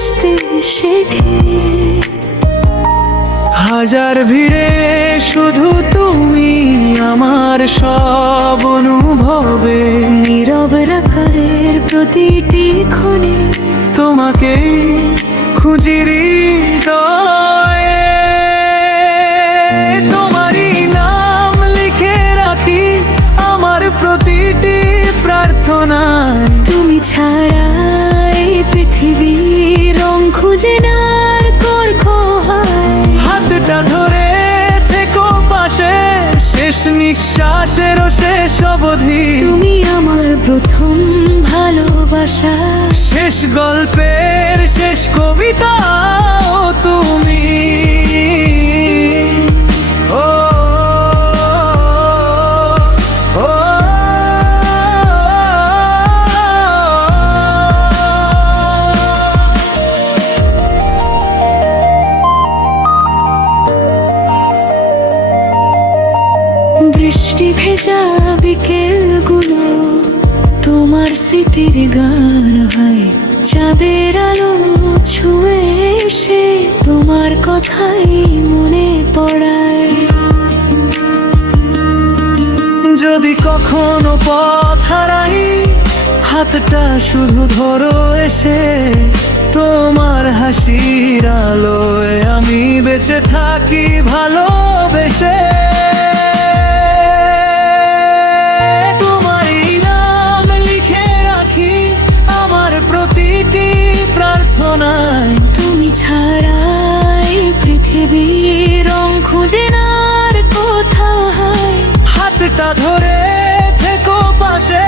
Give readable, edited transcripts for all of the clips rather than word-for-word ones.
বুঝতে শেখে। হাজার ভিড়ে শুধু তুমি আমার সব অনুভবে, নীরব রাখারের প্রতিটি ক্ষণে তোমাকেই খুঁজি হৃদয়ে। তোমারই নাম লিখে রাখি আমার প্রতিটি প্রার্থনায়। তুমি ছাড়া এই পৃথিবীর রং খুঁজে নার কর্ক হয়। হাতটা ধরে থেকো পাশে, শেষ নিঃশ্বাসেরও শেষ অবধি। তুমি আমার প্রথম ভালোবাসা, শেষ গল্পের শেষ কবিতাও তুমি। ও ও, বৃষ্টি ভেজা বিকেলগুলো তোমার স্মৃতির গান হয়। চাঁদের আলো ছুঁয়ে এসে তোমার কথাই মনে পড়ায়। যদি কখনো পথ হারাই, হাতটা শুধু ধরো এসে। তোমার হাসির আলোয় আমি বেঁচে থাকি ভালোবেসে। তোমারই নাম লিখে রাখি আমার প্রতিটি প্রার্থনায়। তুমি ছাড়া এই পৃথিবীর রং খুঁজে নার কোথাও হয়। হাতটা ধরে থেকো পাশে,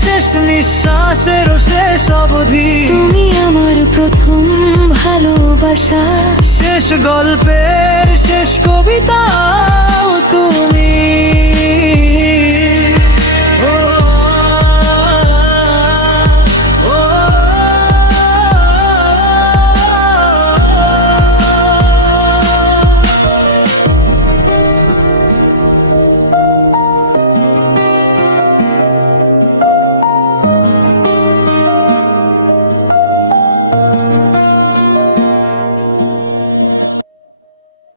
শেষ নিঃশ্বাসেরও শেষ অবধি। তুমি আমার প্রথম ভালোবাসা, শেষ গল্পের শেষ কবিতাও তুমি।